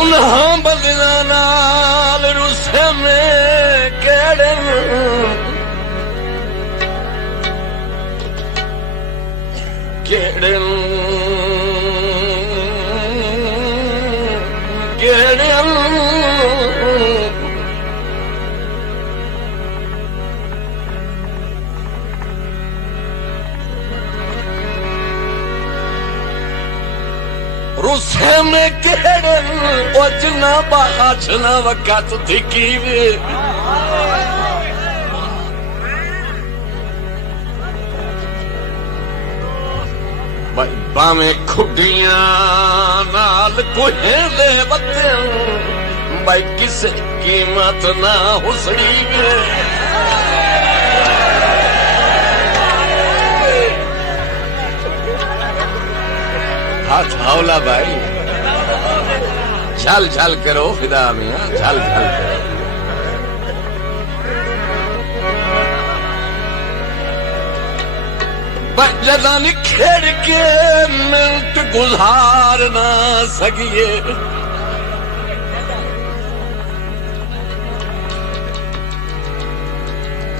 उन्हां बलिदां नाल रुसे में केड़े केड़े केड़े रुसे में केड़े वजना बाचना वक़्त दिखी वे भाई बामे खुडियां नाल कोहे दे बत्ते भाई किसे कीमत ना हुसड़ी वे हाथ हौला भाई झल झल करो फिदा मियां झल झल करो जदा निखेड़ के मिनट गुजार ना सकिए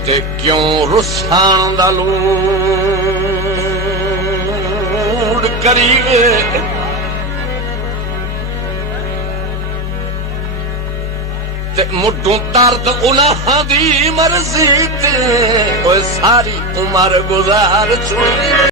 ते क्यों रुसान दा लूड़ करीए ते मुड्डू दर्द उन्हां दी मर्जी ते ओए सारी उमर गुजार छुड़ी